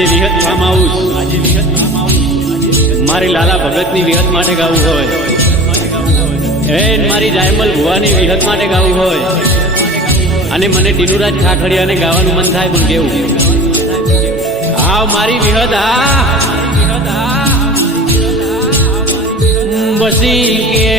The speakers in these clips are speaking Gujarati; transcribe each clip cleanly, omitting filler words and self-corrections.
આજે વિહત ફાર્મ હાઉસ મારી લાલા ભગતની વિહત માટે ગાવું હોય, મારી જાયમલ ભુવાની વિહત માટે ગાવું હોય અને મને ટીનુરાજ ખાખડિયાને ગાવાનું મન થાય પણ કેવું આ મારી વિહત બસી કે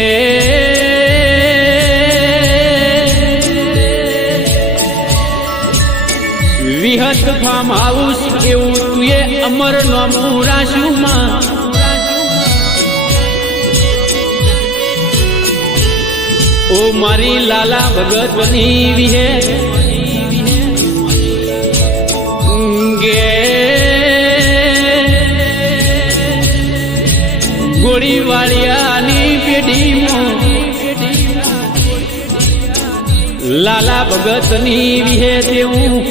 વિહત ફાર્મ હાઉસ એવું તુએ અમર નામું રાશુમાં ઓ મારી લાલા ભગતની વિહે ગે ગોળીવાળિયાની પેઢીમાં લાલા ભગતની વિહે તેવું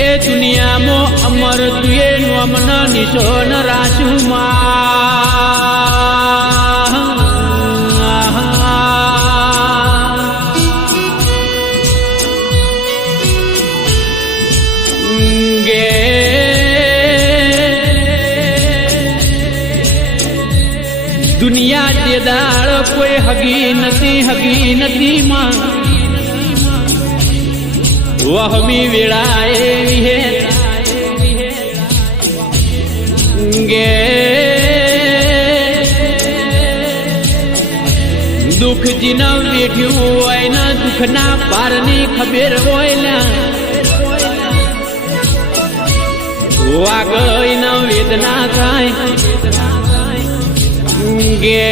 એ દુનિયામાં અમર તુએ નોમના નિશોન રાશુમાં ગે દુનિયા જે દાળ કોઈ હગી નથી માં વહમી વેળાએ વિહે ગે દુઃખ જીના વેઠ્યું હોય ને દુઃખના પારની ખબર હોય વાગઈ ન વેદના થાય ગે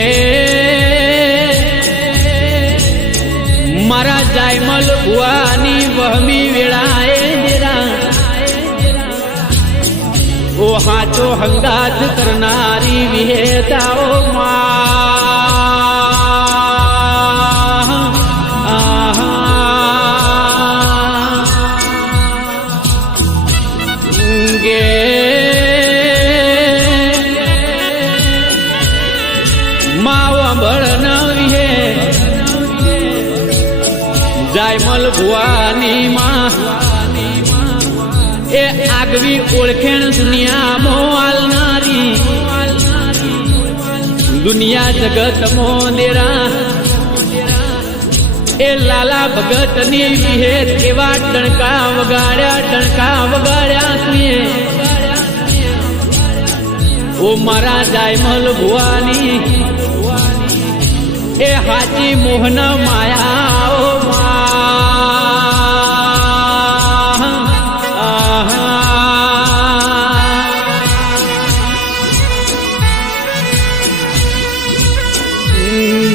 મારા જાયમલ ભુવાની વહમી વેળાએ દેરા ઓ હાચો હંગાત કરનારી વિહેતાઓ ગે માવા બળન વિહે જાયમલ ભુવાની માં એ આગવી ઓળખેણ દુનિયામાં આલનારી દુનિયા જગત મોદેરા એ લાલા ભગતની વિહે એવા ડણકા વગાડ્યા તુએ ઓ મારા જાયમલ ભુવાની એ હાચી મોહન માયા ઓ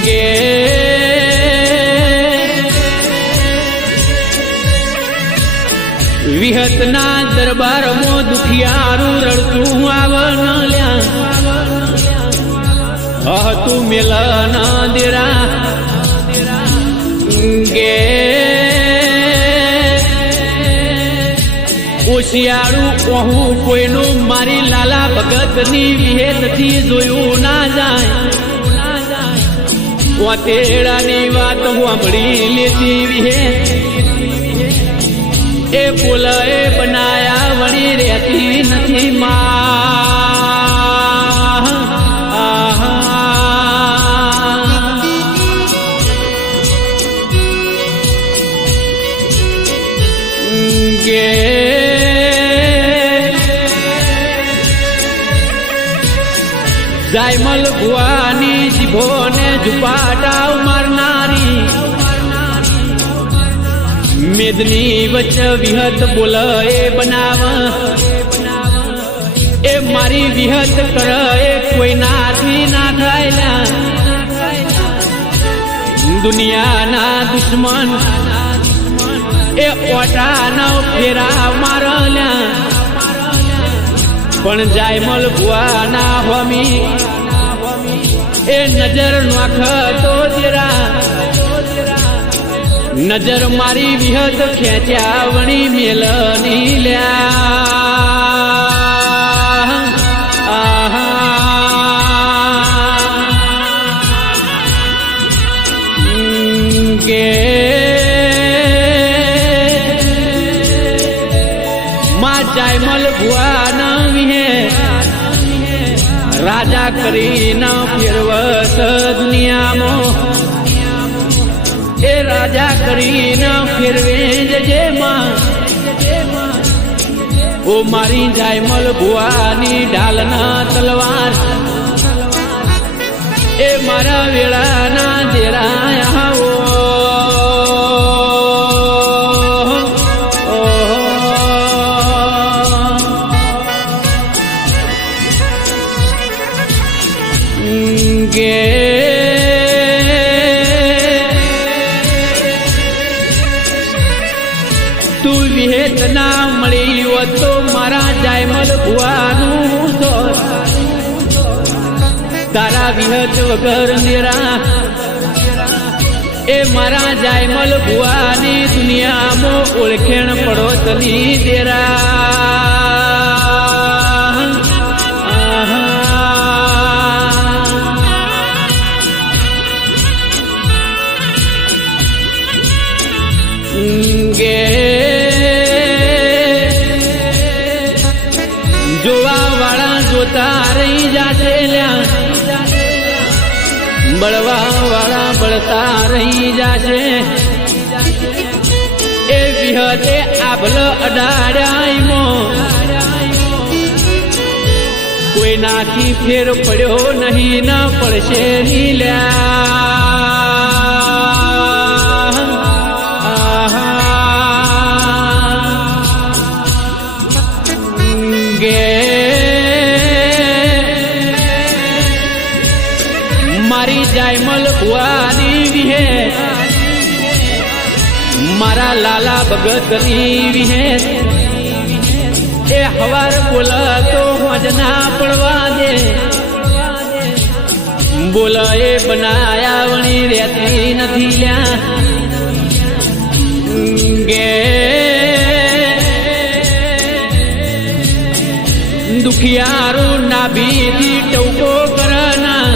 ગે વિહતના દરબારમાં દુખિયારું રડતું આવન લ્યા તું મેલન દેરા ગે ઓશિયાળું કહું કોઈનું મારી લાલા ભગતની વિહેતથી જોયું ના જાય વાતેડાની વાત સાંભળી લેતી વિહે એ બોલાએ બનાયા વળી રહેતી નથી માં ગે જાયમલ ભુવાની જીભોને ઝુપાટાવ મારનારી મેદની વચ્ચે વિહત બોલે બનાવ એ મારી વિહત કરે કોઈ નાથી ના થાય દુનિયાના દુશ્મન એ ઓટાના ફેરા મારલ્યા પણ જાયમલ ભુવાના હોમી એ નજર નાખતો તેરા નજર મારી વિહત ખેંચ્યા વણી મેલની લ્યા માં જાયમલ ભુવાના વિહે રાજા કરીને ફેરવસ દુનિયામાં એ રાજા કરીને ફેરવે જજે માં ઓ મારી જાયમલ ભુવાની ઢાલના તલવાર એ મારા વેળાના દેરાયા આવો ગે તું વિહેત ના મળી હો તો મારા જાયમલ ભુવાનું તો તારા વિહત વગર નિરા એ મારા જાયમલ ભુવાની દુનિયામાં ઓળખેણ પડો તની દેરા ગે જોવા વાળા જોતા રહી જાશે લ્યા બળવા વાળા બળતા રહી જાશે એ વિહતે આભલ અડાડ્યામાં કોઈ નાથી ફેર પડ્યો નહીં ન પડશે ની મારી જાયમલ ભુવાની વિહે મારા લાલા ભગતની વિહે એ હવાર બોલ તો હોજના પડવા દે બોલ એ બનાયા વણી રહેતી નથી લ્યા ગે દુખિયારું નાભીથી ટવકો કરના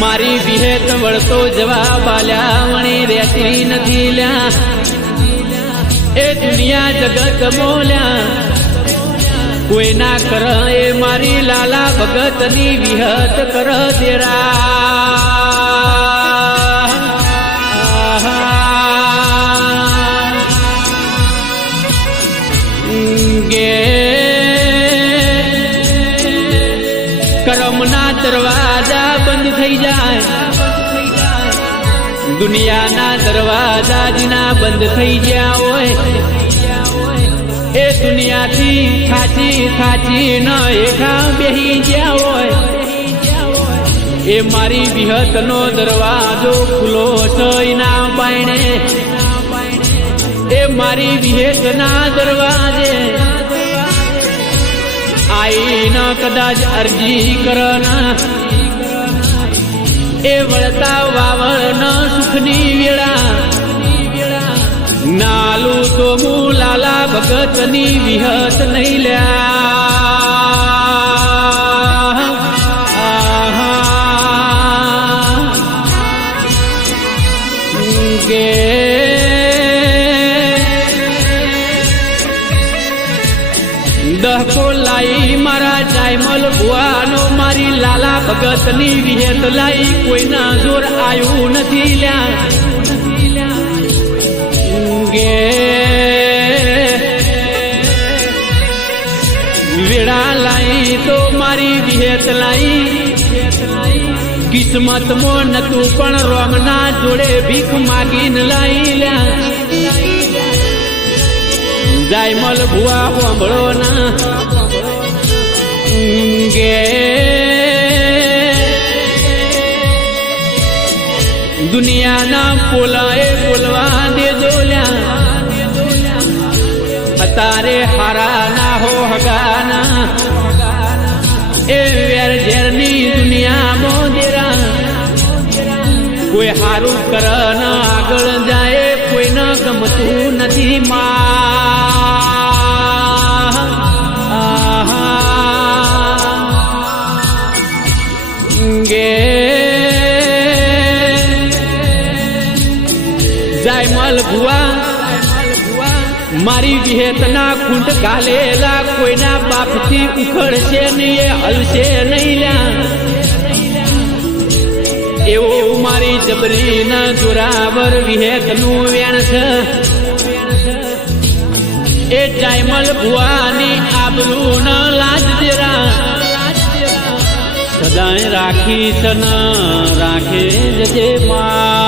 મારી વિહેત વળતો જવાબ આલ્યા વણી રહેતી નથી લ્યા એ દુનિયા જગત મોલ્યા કોઈ ના કર એ મારી લાલા ભગતની વિહત કર દેરા ગે કરમના દરવાજા બંધ થઈ જાય દુનિયાના દરવાજા જીના બંધ થઈ ગયા હોય એ દુનિયાથી થાચી થાચી ન એકા બેહી ગયા હોય એ મારી વિહતનો દરવાજો ખુલ્લો થઈ ના પાણે એ મારી વિહેતના દરવાજે આઈને કદાચ અરજી કરના એ વળતા વાવણ સુખની વેળા નાલું તો હું લાલા ભગતની વિહત નહીં લ્યા ગે દહકો લાઈ મારા જાયમલ ભુવાનો મારી લાલા ભગતની વિહેત લાઈ કોઈના જોર આયું નથી લ્યા ગે વેળા લાઈ તો મારી વિહેત લાઈ કિસ્મતમાં નતું પણ રોમના જોડે ભીખ માગીને લાઈ લ્યા જાયમલ ભુવા સાંભળો ના ગે દુનિયાના પોલાએ બોલવા દેજો લ્યા અતારે હારા ના હો હગાના એ વેર ઝેરની દુનિયા મોદેરા કોઈ હારું કર ન આગળ જાય કોઈને ગમતું નથી ગે જાયમલ ભુવા મારી વિહેતના ખૂંટ ગાલેલા કોઈના બાપથી ઉખડશે નહીં, એ હલશે નહીં લ્યા. એવું મારી જબરીના જોરાવર વિહેતનું વેણ છે. એ જાયમલ ભુવાની આબરૂ ન લાજ દેરા સદાય રાખી છે ન રાખે જજે માં.